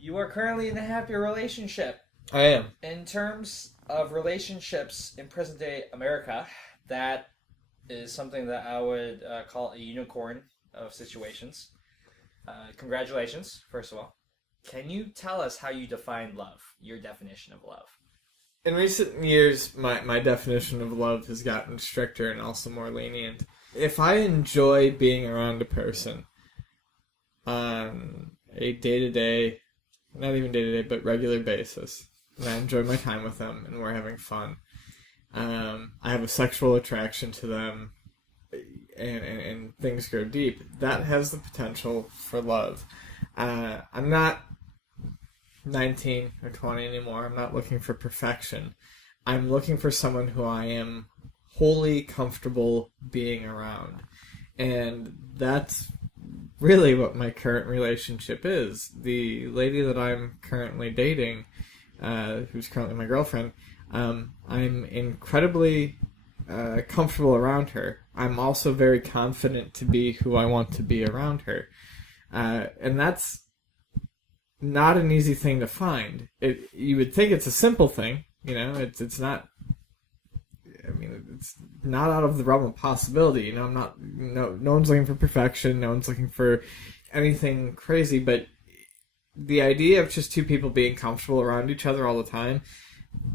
You are currently in a happy relationship. I am. In terms of relationships in present day America, that is something that I would call a unicorn of situations. Congratulations, first of all. Can you tell us how you define love, your definition of love? In recent years, my definition of love has gotten stricter and also more lenient. If I enjoy being around a person on a day-to-day, not even day-to-day, but regular basis, and I enjoy my time with them and we're having fun, I have a sexual attraction to them, and things go deep, that has the potential for love. I'm not 19 or 20 anymore. I'm not looking for perfection. I'm looking for someone who I am wholly comfortable being around. And that's really what my current relationship is. The lady that I'm currently dating, who's currently my girlfriend, I'm incredibly comfortable around her. I'm also very confident to be who I want to be around her. And that's not an easy thing to find. You would think it's a simple thing, it's not. I mean, it's not out of the realm of possibility. I'm not. No one's looking for perfection. No one's looking for anything crazy. But the idea of just two people being comfortable around each other all the time,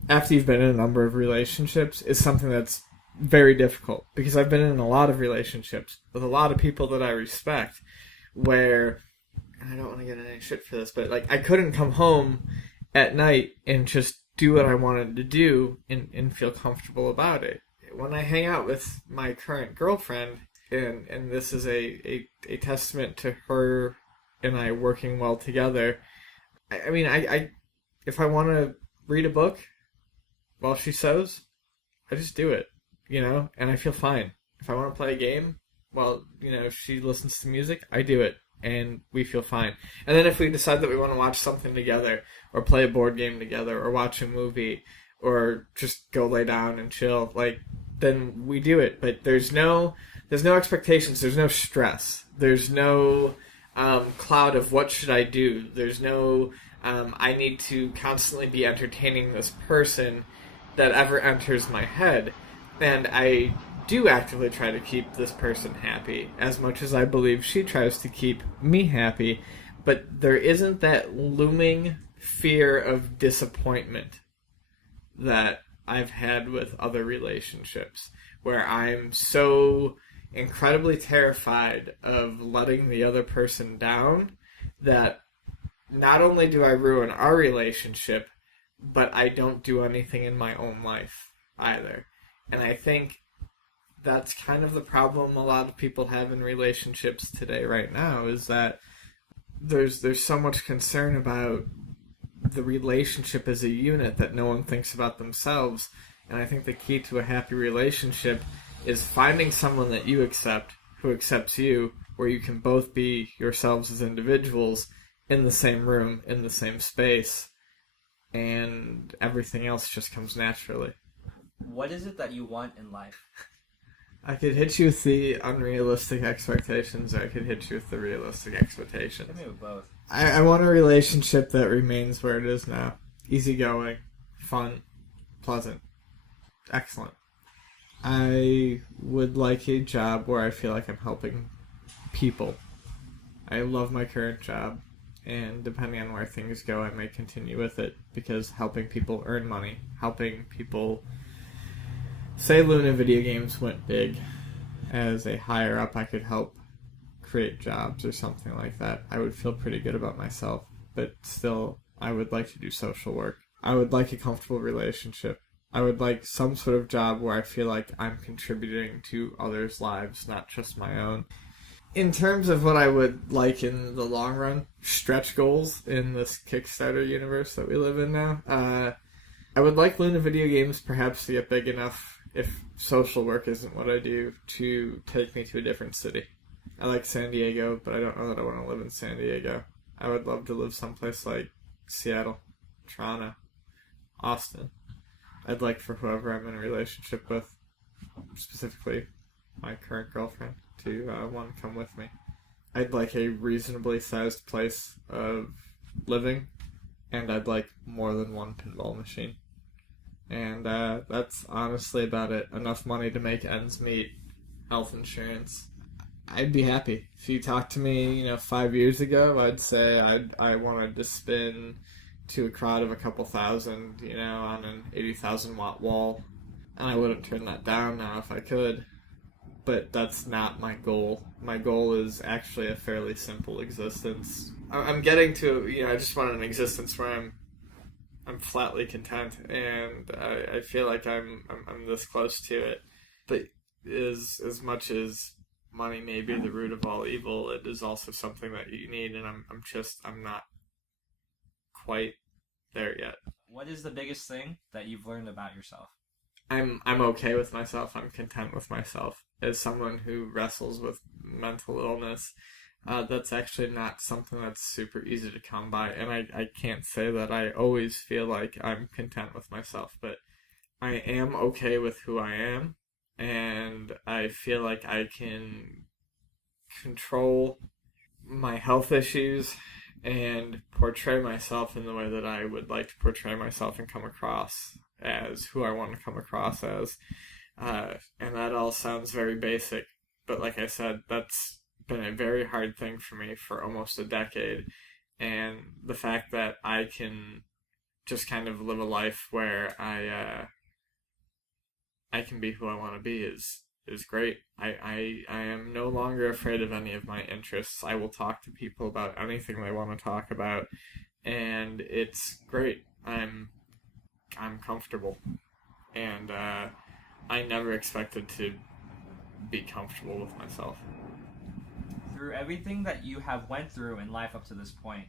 after you've been in a number of relationships, is something that's very difficult. Because I've been in a lot of relationships with a lot of people that I respect, where, and I don't want to get any shit for this, but like I couldn't come home at night and just do what I wanted to do and feel comfortable about it. When I hang out with my current girlfriend, and this is a testament to her and I working well together. I mean, I if I want to read a book while she sews, I just do it, and I feel fine. If I want to play a game while, she listens to music, I do it. And we feel fine. And then if we decide that we want to watch something together, or play a board game together, or watch a movie, or just go lay down and chill, then we do it. But there's no expectations. There's no stress. There's no cloud of what should I do. There's no I need to constantly be entertaining this person that ever enters my head. And I do actively try to keep this person happy, as much as I believe she tries to keep me happy, but there isn't that looming fear of disappointment that I've had with other relationships, where I'm so incredibly terrified of letting the other person down that not only do I ruin our relationship, but I don't do anything in my own life either. And I think that's kind of the problem a lot of people have in relationships today right now, is that there's so much concern about the relationship as a unit that no one thinks about themselves. And I think the key to a happy relationship is finding someone that you accept, who accepts you, where you can both be yourselves as individuals in the same room, in the same space, and everything else just comes naturally. What is it that you want in life? I could hit you with the unrealistic expectations, or I could hit you with the realistic expectations. Hit me with both. I want a relationship that remains where it is now. Easygoing, fun, pleasant, excellent. I would like a job where I feel like I'm helping people. I love my current job, and depending on where things go, I may continue with it, because helping people earn money, helping people... Say Luna Video Games went big. As a higher up, I could help create jobs or something like that. I would feel pretty good about myself. But still, I would like to do social work. I would like a comfortable relationship. I would like some sort of job where I feel like I'm contributing to others' lives, not just my own. In terms of what I would like in the long run, stretch goals in this Kickstarter universe that we live in now, I would like Luna Video Games perhaps to get big enough, if social work isn't what I do, to take me to a different city. I like San Diego, but I don't know that I want to live in San Diego. I would love to live someplace like Seattle, Toronto, Austin. I'd like for whoever I'm in a relationship with, specifically my current girlfriend, to want to come with me. I'd like a reasonably sized place of living and I'd like more than one pinball machine. And that's honestly about it. Enough money to make ends meet, health insurance. I'd be happy. If you talked to me, 5 years ago, I'd say I wanted to spin to a crowd of a couple thousand, on an 80,000 watt wall. And I wouldn't turn that down now if I could. But that's not my goal. My goal is actually a fairly simple existence. I'm getting to, I just want an existence where I'm flatly content, and I feel like I'm this close to it. But as much as money may be the root of all evil, it is also something that you need, and I'm not quite there yet. What is the biggest thing that you've learned about yourself? I'm okay with myself. I'm content with myself. As someone who wrestles with mental illness, that's actually not something that's super easy to come by. And I can't say that I always feel like I'm content with myself, but I am okay with who I am. And I feel like I can control my health issues and portray myself in the way that I would like to portray myself and come across as who I want to come across as. And that all sounds very basic, but like I said, that's been a very hard thing for me for almost a decade. And the fact that I can just kind of live a life where I can be who I want to be is great. I am no longer afraid of any of my interests. I will talk to people about anything they want to talk about, and it's great. I'm comfortable, and I never expected to be comfortable with myself. Through everything that you have went through in life up to this point,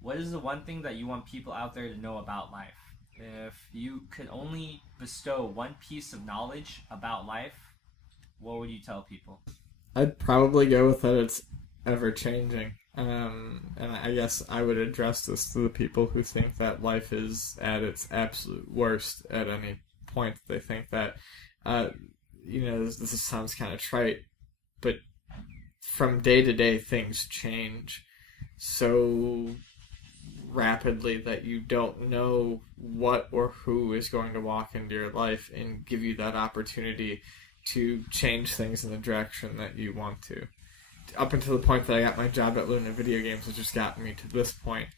what is the one thing that you want people out there to know about life? If you could only bestow one piece of knowledge about life, what would you tell people? I'd probably go with that it's ever-changing. And I guess I would address this to the people who think that life is at its absolute worst at any point. They think that, this sounds kind of trite, but from day to day things change so rapidly that you don't know what or who is going to walk into your life and give you that opportunity to change things in the direction that you want to. Up until the point that I got my job at Luna Video Games, which just gotten me to this point,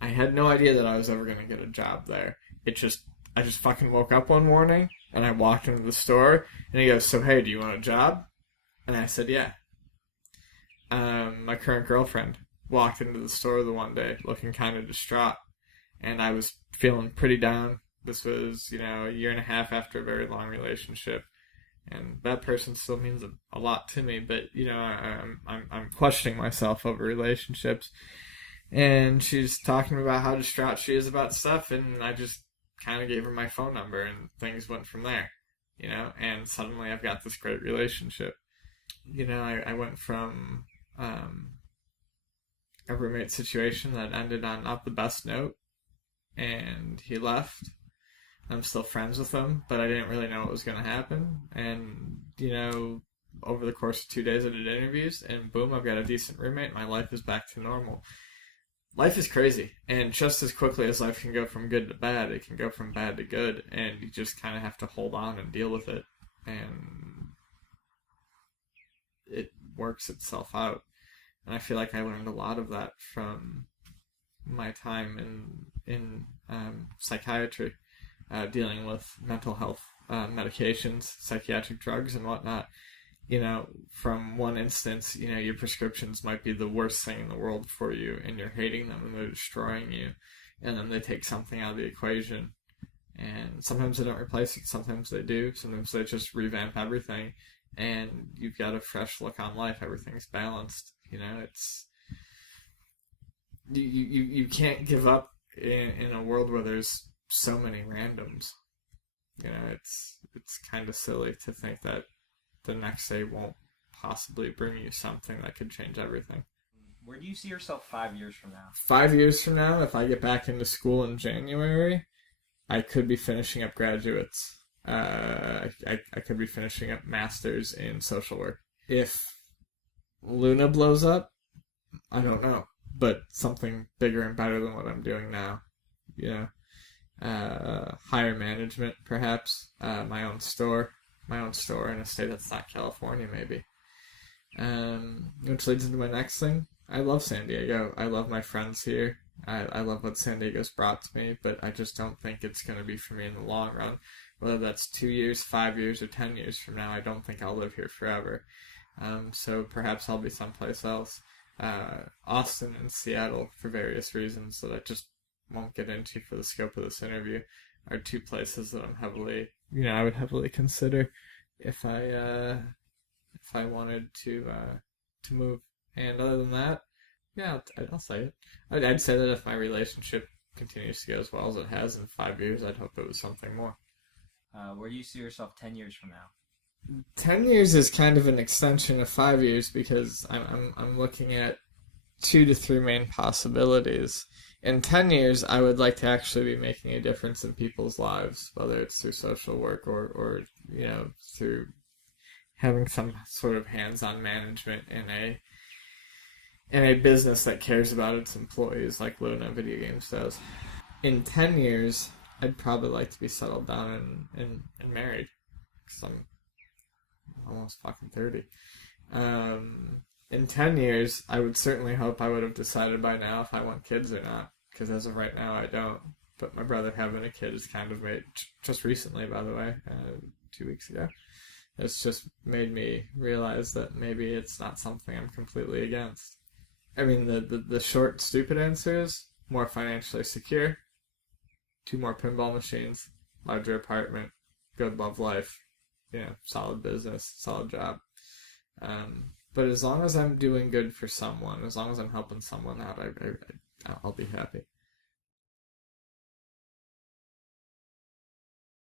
I had no idea that I was ever going to get a job there. I just fucking woke up one morning, and I walked into the store, and he goes, "So hey, do you want a job?" And I said, "Yeah." My current girlfriend walked into the store the one day looking kind of distraught, and I was feeling pretty down. This was, a year and a half after a very long relationship. And that person still means a lot to me, but I'm questioning myself over relationships. And she's talking about how distraught she is about stuff, and I just kind of gave her my phone number, and things went from there. And suddenly I've got this great relationship. I went from a roommate situation that ended on not the best note, and he left. I'm still friends with him, but I didn't really know what was going to happen. And, over the course of 2 days I did interviews, and boom, I've got a decent roommate. My life is back to normal. Life is crazy, and just as quickly as life can go from good to bad, it can go from bad to good, and you just kind of have to hold on and deal with it. And it works itself out. And I feel like I learned a lot of that from my time in psychiatry. Dealing with mental health medications, psychiatric drugs, and whatnot. From one instance, your prescriptions might be the worst thing in the world for you, and you're hating them, and they're destroying you. And then they take something out of the equation. And sometimes they don't replace it, sometimes they do. Sometimes they just revamp everything, and you've got a fresh look on life. Everything's balanced. It's... You can't give up in a world where there's so many randoms. It's kind of silly to think that the next day won't possibly bring you something that could change everything. Where do you see yourself 5 years from now? 5 years from now, if I get back into school in January, I could be finishing up graduates. I could be finishing up masters in social work. If Luna blows up, I don't know. But something bigger and better than what I'm doing now. higher management, perhaps, my own store in a state that's not California, maybe. Which leads into my next thing. I love San Diego. I love my friends here. I love what San Diego's brought to me, but I just don't think it's going to be for me in the long run. Whether that's 2 years, 5 years, or 10 years from now, I don't think I'll live here forever. So perhaps I'll be someplace else. Austin and Seattle, for various reasons that I just won't get into for the scope of this interview, are two places that I would heavily consider if I wanted to move. And other than that, yeah, I'll say it. I'd say that if my relationship continues to go as well as it has in 5 years, I'd hope it was something more. Where do you see yourself 10 years from now? 10 years is kind of an extension of 5 years because I'm looking at 2 to 3 main possibilities. In 10 years, I would like to actually be making a difference in people's lives, whether it's through social work or through having some sort of hands-on management in a business that cares about its employees, like Luna Video Games does. In 10 years, I'd probably like to be settled down and married, because I'm almost fucking 30. In 10 years, I would certainly hope I would have decided by now if I want kids or not, because as of right now, I don't. But my brother having a kid is kind of made, just recently, by the way, 2 weeks ago, it's just made me realize that maybe it's not something I'm completely against. I mean, the short, stupid answer is more financially secure, 2 more pinball machines, larger apartment, good love life, solid business, solid job. But as long as I'm doing good for someone, as long as I'm helping someone out, I'll be happy.